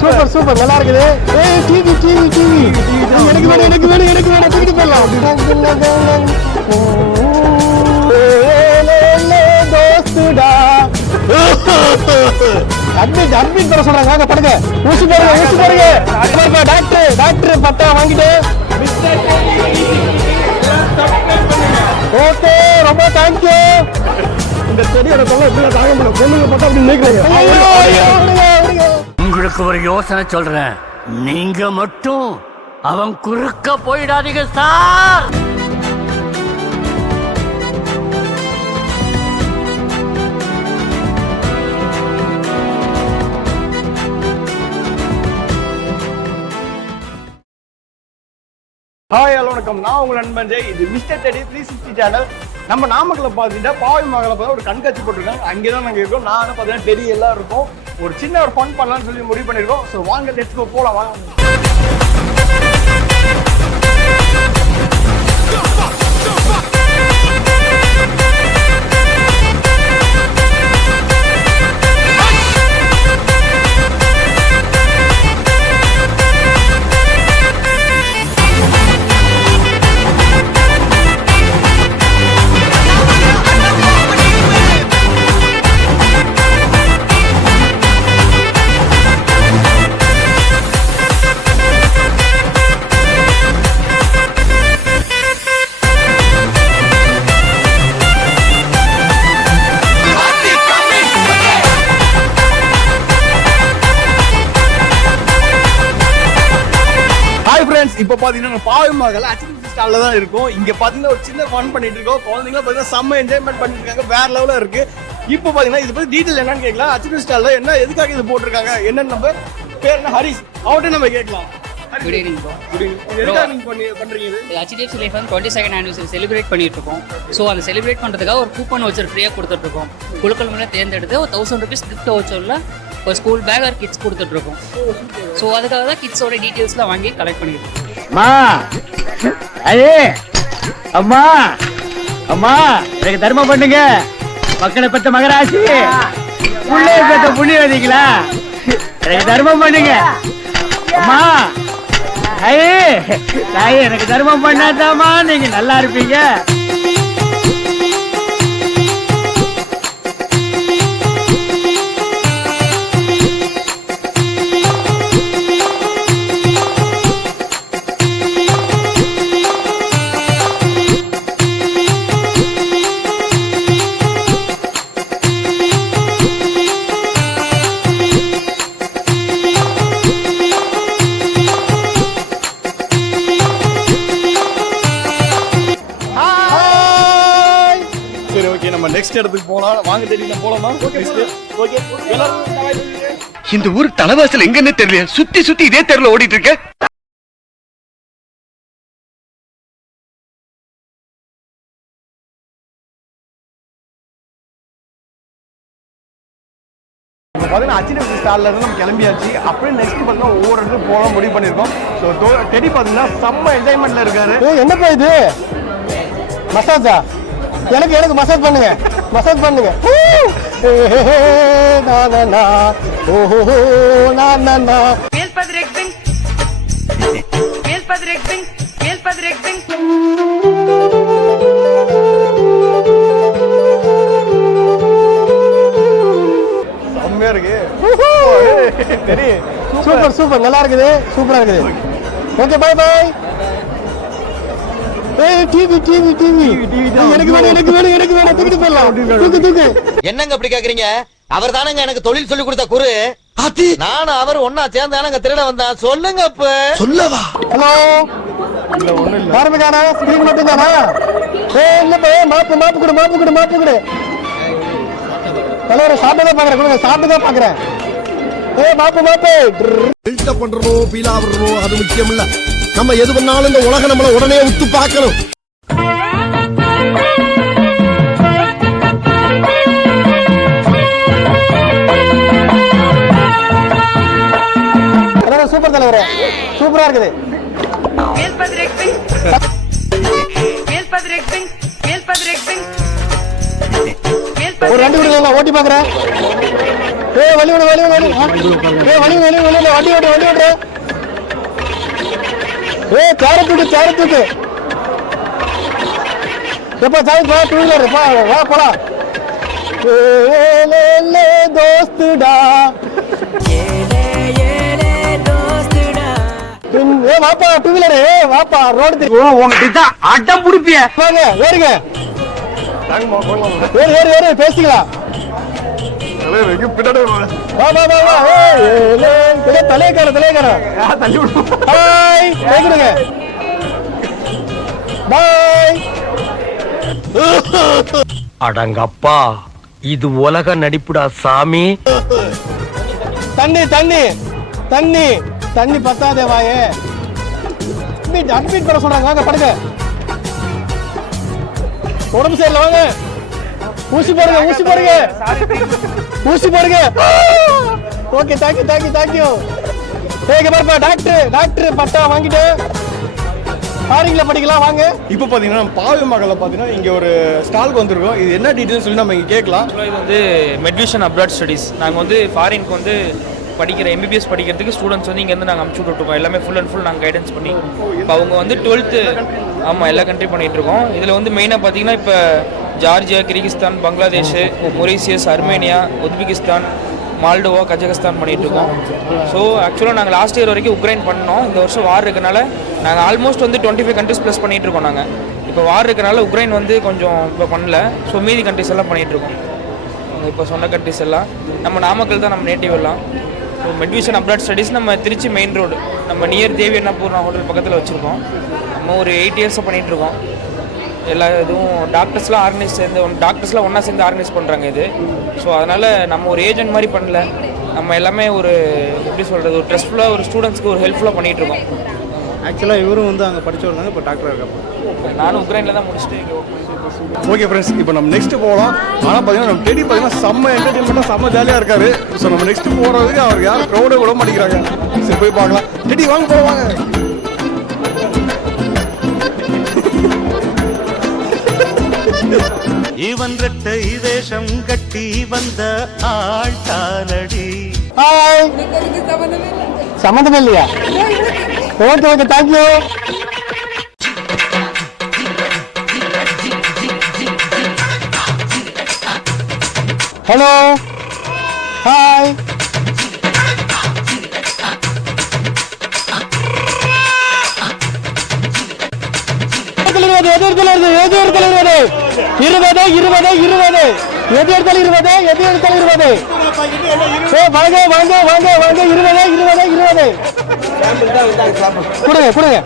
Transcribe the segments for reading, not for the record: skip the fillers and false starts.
Super super நல்லா இருக்குது. TV TV TV எனக்கு வேணும் எனக்கு வேணும் எனக்கு வேணும் தூக்கிட்டு போயிடலாம். தோஸ்துடா அட்மிட் அட்மிட் பண்ண சொல்றாங்க. வாங்க படுங்க. ஊசி போடுங்க ஊசி போடுங்க. டாக்டர் டாக்டர் பட்டா வாங்கிட்டு. ஓகே ரொம்ப தேங்க்யூ. இந்த செடியோட தொல்லை எப்படி தாங்க முடியல. பொண்ணுங்க பட்டா அப்படி நினைக்கிறேன். உங்களுக்கு ஒரு யோசனை சொல்றேன், நீங்க மட்டும் அவன் குறுக்க போயிடாதீங்க சார். ஹாய் ஹலோ வணக்கம். நான் உங்கள் நண்பன் ஜெய். இது மிஸ்டர் டெடி 360 சேனல். நம்ம நாமக்கல்ல பார்த்தீங்கன்னா பாவை மகளை பார்த்து ஒரு கண்காட்சி போட்டிருக்காங்க. அங்கே தான் நாங்கள் இருக்கோம். நானும் பார்த்தீங்கன்னா டெடி எல்லாம் இருக்கும். ஒரு சின்ன ஒரு ஃபன் பண்ணலாம்னு சொல்லி முடிவு பண்ணியிருக்கோம். ஸோ வாங்க லெட்ஸ் கோ போகலாம் வாங்க. இப்போ பாத்தீங்கன்னா பாவை மகள் ஆக்டிவிட்டி ஸ்டால்ல தான் இருக்கும். இங்க பாத்தீங்கன்னா ஒரு சின்ன ஃபன் பண்ணிட்டு இருக்கோம். குழந்தைங்க பாத்தீங்கன்னா செம்ம என்ஜாய்மெண்ட் பண்ணிட்டு இருக்காங்க. வேற லெவல்ல இருக்கு. இப்போ பாத்தீங்கன்னா இது பத்தி டீடைல் என்னன்னு கேட்கலாம். ஆக்டிவிட்டி ஸ்டால்ல என்ன எதுக்காக இது போட்டிருக்காங்க என்னன்னு நம்ம பேர் என்ன ஹரிஷ் அவர்கிட்ட நம்ம கேட்கலாம். Good evening bro. Good evening. எதுக்காக நீங்க பண்றீங்க இது? HDFC லைஃப் வந்து 22nd anniversary செலிப்ரேட் பண்ணிட்டு இருக்கோம். ஸோ அந்த செலிப்ரேட் பண்றதுக்காக ஒரு கூப்பன் வச்சர் ஃப்ரீயா கொடுத்துட்டு இருக்கோம். குழுக்கள் மேலே தேர்ந்தெடுத்து ஒரு 1000 rupees கிஃப்ட் வச்சர்ல ஒரு ஸ்கூல் பேக் ஒரு கிட்ஸ் கொடுத்துட்டு இருக்கோம். ஸோ அதுக்காக தான் கிட்ஸோட டீட்டெயில்ஸ்லாம் வாங்கி கலெக்ட் பண்ணிருக்கோம். அம்மா ஐயே அம்மா அம்மா எனக்கு தர்மம் பண்ணுங்க. மக்களை பெற்ற மகராசி புள்ளைய பெற்ற புண்ணியவதிகளா எனக்கு தர்மம் பண்ணுங்க. அம்மா ஐயே தாயே எனக்கு தர்மம் பண்ணாதாமா நீங்க நல்லா இருப்பீங்க. நெக்ஸ்ட் இடத்துக்கு போலாம் வாங்க. தெரியும் போலாமா? ஓகே எல்லாரும் இந்த ஊர் தலைவாசல் எங்கன்னு தெரியல. சுத்தி சுத்தி இதே தெருல ஓடிட்டு இருக்க. பார்த்தீங்கன்னா HDFC ஸ்டால்ல இருந்து நம்ம கிளம்பியாச்சு. அப்படியே நெக்ஸ்ட் பார்த்தீங்கன்னா ஒவ்வொரு இடத்துக்கு போகலாம் முடிவு பண்ணியிருக்கோம். ஸோ டெடி பார்த்தீங்கன்னா செம்ம என்ஜாய்மெண்ட்ல இருக்காரு. என்னப்பா இது மசாஜா? எனக்கு எனக்கு மசாஜ் பண்ணுங்க மசாஜ் பண்ணுங்க. செம்மையா இருக்கு. சூப்பர் சூப்பர் நல்லா இருக்குது. சூப்பரா இருக்குது. Okay bye bye. TV TV TV எனக்கு வேணும் எனக்கு வேணும் எனக்கு வேணும் தூக்கிட்டு போயிடலாம். தூக்கு தூக்கு. என்னங்க அப்படி கேக்குறீங்க? அவர் தானங்க எனக்கு தொழில் சொல்லி கொடுத்த குரு. நானும் அவர் ஒன்னா சேர்ந்தானங்க திருட வந்தா. சொல்லுங்க அப்ப சொல்லவா. ஹலோ இல்ல ஒண்ணும் இல்ல. பாருங்கடா ஸ்கிரீன் மட்டும் தானா? இல்லப்பா மாப்பு மாப்பு கொடு மாப்பு கொடு மாப்பு கொடு. ஹலோ சாப்பிட்டு தான் பாக்குறேன். கொடுங்க சாப்பிட்டு தான் பாக்குறேன். மாப்பு மாப்பு பில்டப் பண்றோம் பீலா வர்றோம் அது முக்கியம் இல்ல. நம்ம எது பண்ணாலும் இந்த உலகம் நம்மள உடனே உத்து பார்க்கணும். சூப்பர் தலைவரே சூப்பரா இருக்குது. ஒரு 2 விடுங்க ஓட்டி பாக்குறேன். வழி விடு வழி விடு வழி வழி வழி வண்டி ஓட்டு. சேர தூக்கு எப்பா சாய் பா 2 வீலர் வா போலாம். தோஸ்துடா வாப்பா 2 வீலர் வாப்பா ரோடு அடம் புடிப்பிய வாங்க ஏறுங்க ஏறு பேசிக்கலாம். வா தலையக்கார தள்ளி விடு. பாய் கேக்குறீங்க பாய். அடங்கப்பா இது உலக நடிப்புடா சாமி. தண்ணி பத்தாதே வாயே. அட்மிட் பண்ண சொல்றாங்க வாங்க படுங்க. உடம்பு சரியில்லை வாங்க. ஊசி போடுங்க. Okay thank you. ஏங்க பாருப்பா டாக்டர் பட்டா வாங்கிட்டு ஃபாரின்ல படிக்கலாம் வாங்க. இப்போ பார்த்தீங்கன்னா நம்ம பாவை மகளில் பார்த்தீங்கன்னா இங்கே ஒரு ஸ்டாலுக்கு வந்திருக்கோம். இது என்ன டீட்டெயில்ஸ் சொல்லி நம்ம இங்கே கேட்கலாம். இது வந்து மெட்விஷன் அப்ராட் ஸ்டடீஸ். நாங்கள் வந்து ஃபாரினுக்கு வந்து படிக்கிற எம்பிபிஎஸ் படிக்கிறதுக்கு ஸ்டூடெண்ட்ஸ் வந்து இங்கேருந்து நாங்கள் அமுச்சு விட்டுருக்கோம். எல்லாமே ஃபுல் அண்ட் ஃபுல் நாங்கள் கைடன்ஸ் பண்ணி. இப்போ அவங்க வந்து 12th ஆமாம் எல்லா கண்ட்ரி பண்ணிகிட்ருக்கோம். இதில் வந்து மெயினாக பார்த்தீங்கன்னா இப்போ Georgia, Kyrgyzstan, Bangladesh, Mauritius, Armenia, Uzbekistan, Moldova, Kazakhstan பண்ணிகிட்ருக்கோம். ஸோ ஆக்சுவலாக நாங்கள் லாஸ்ட் இயர் வரைக்கும் உக்ரைன் பண்ணோம். இந்த வருஷம் வார் இருக்கனால நாங்கள் ஆல்மோஸ்ட் வந்து 25 கண்ட்ரிஸ் ப்ளஸ் பண்ணிகிட்ருக்கோம். நாங்கள் இப்போ வார் இருக்கனால உக்ரைன் வந்து கொஞ்சம் இப்போ பண்ணல. ஸோ மீதி கண்ட்ரிஸ் எல்லாம் பண்ணிகிட்ருக்கோம். இப்போ சொன்ன கண்ட்ரிஸ் எல்லாம் நம்ம நாமக்கல் தான் நம்ம நேட்டிவ் எல்லாம். ஸோ மெட்விஷன் அப்ராட் ஸ்டடீஸ் நம்ம திருச்சி மெயின் ரோடு நம்ம நியர் தேவி அன்னபூர்ணா ஹோட்டல் பக்கத்தில் வச்சுருக்கோம். நம்ம ஒரு 8 இயர்ஸாக பண்ணிகிட்ருக்கோம். எல்லா இதுவும் டாக்டர்ஸ்லாம் ஒன்றா சேர்ந்து ஆர்கனைஸ் பண்ணுறாங்க இது. ஸோ அதனால் நம்ம ஒரு ஏஜென்ட் மாதிரி பண்ணல. நம்ம எல்லாமே ஒரு எப்படி சொல்கிறது ஒரு ட்ரெஸ்ஃபுல்லாக ஒரு ஸ்டூடெண்ட்ஸ்க்கு ஒரு ஹெல்ப்ஃபுல்லாக பண்ணிகிட்ருக்கோம். ஆக்சுவலாக இவரும் வந்து அங்கே படித்தவர் தாங்க இப்போ டாக்டர் இருக்கப்போ. நானும் உக்ரைனில் தான் முடிச்சுட்டு இங்கே ஓகே ஃப்ரெண்ட்ஸ், இப்போ நம்ம நெக்ஸ்ட் போகலாம். ஆனால் பார்த்தீங்கன்னா நம்ம டெடி பார்த்தீங்கன்னா செம்ம என்டர்டைன்மெண்ட்டாக செம்ம ஜாலியாக இருக்காரு. ஸோ நம்ம நெக்ஸ்ட் போகிறதுக்கு அவருக்கு யாரும் க்ரௌடே விட மாட்டேங்கிறாங்க. சரி போய் பார்க்கலாம். டெடி வாங்க போவாங்க. இவன் ரெட்டை வேஷம் கட்டி வந்த ஆள் தானடி. சம்மந்தமே இல்லையா? Okay thank you. Hello hi. எது எடுத்தாலும் 20. கொடுங்க.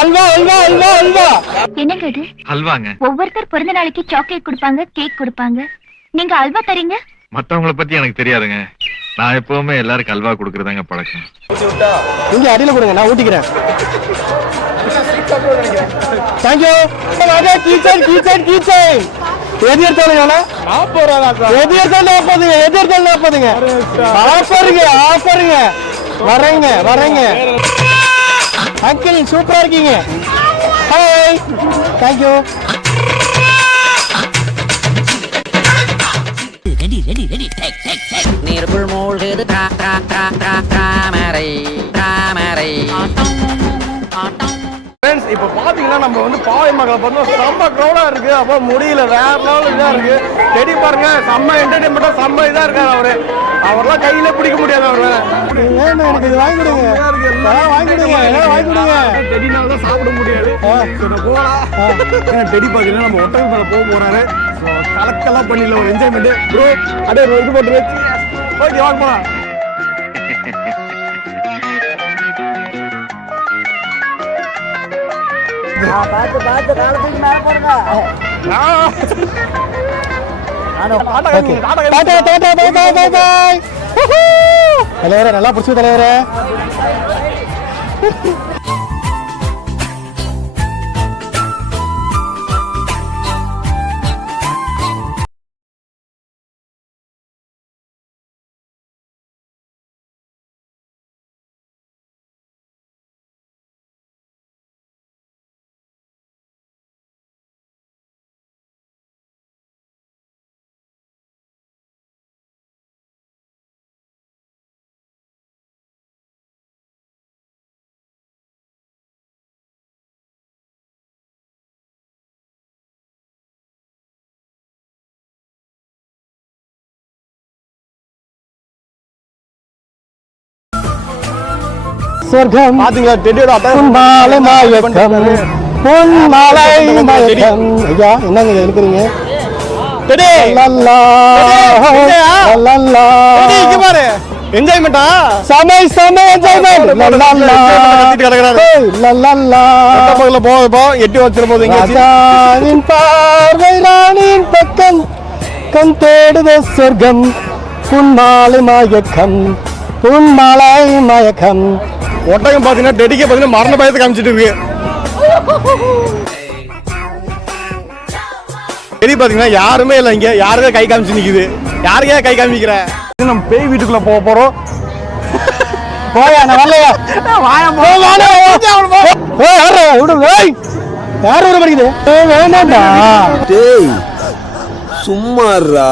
அல்வா. என்னங்க இது? அல்வாங்க. ஒவ்வொருத்தர் பிறந்த நாளைக்கு சாக்லேட் கொடுப்பாங்க, கேக் கொடுப்பாங்க. நீங்க அல்வா தரீங்க? மத்தவங்கள பத்தி எனக்கு தெரியாதுங்க. நான் எப்பவுமே எல்லாருக்கும் அல்வா கொடுக்கறதாங்க பழக்கம். இங்க அடியில கொடுங்க, நான் ஊட்டிக்கிறேன். தேங்க்யூ. கீச்சன் எது எடுத்தாலும் 40. எது எடுத்தாலும் 40. ஆஃபருங்க. வரேங்க. அங்கிள் சூப்பரா இருக்கீங்க. Hi thank you. நீருக்குள் மூழ்குது தாமரை. ஃப்ரெண்ட்ஸ் இப்போ பார்த்தீங்கன்னா நம்ம வந்து பாவை மகளை பார்த்தோம்னா செம்ம க்ரௌடாக இருக்குது. அப்போ முடியல வேற லெவல் இதாக இருக்குது. டெடி பாருங்க செம்ம என்டர்டைன்மெண்ட்டாக செம்ம இதாக இருக்காரு. அவரெல்லாம் கையில பிடிக்க முடியாது. எனக்கு இது வாங்கி கொடுங்க. டெடினால தான் சாப்பிட முடியாது. போகலாம். டெடி பார்த்தீங்கன்னா நம்ம ஒட்டக மேலே போக போறாரு. ஸோ கலக்கெல்லாம் பண்ணிடல ஒரு என்ஜாய்மெண்ட் ப்ரோ. அப்படியே ஒரு இது போட்டு வச்சு ஓகே வாங்க போகலாம். பார்த்து காலத்துக்கு மேல போடுங்க. தலைவரே நல்லா பிடிச்ச தலைவரே. சொர்க்கம் பாத்தீங்களா டெடியோட பொன்மாலை மயக்கம் பொன்மாலை மயக்கம் ஐயா என்னங்க இங்க இருக்கிறீங்க டெடி லல்லா லல்லா இங்க பாரு என்ஜாய்மெண்டா சமை என்ஜாய்மெண்ட் லல்லா கத்திட்டு கிடக்குறாரு லல்லா பக்கத்துல போ எட்டி வச்சிர போது இங்க ராஜாவின் பார்வை ராணியின் பக்கம் கண் தேடுத சொர்க்கம் பொன்மாலை மயக்கம் பொன்மாலை மயக்கம் ஒட்டகம் பாத்தீங்கன்னா டெடிக்கு பாத்தீங்கன்னா மரண பயத்தை காமிச்சிட்டு இருக்கு டெடி பாத்தீங்கன்னா யாருமே இல்ல இங்க யாருக்கே கை காமிச்சு நிக்குது யாருக்கே கை காமிக்கிற நம்ம பேய் வீட்டுக்குள்ள போக போறோம் போயா நான் வரலையா யாரு வர படிக்குது வேண்டாம்டா டேய் சும்மாறா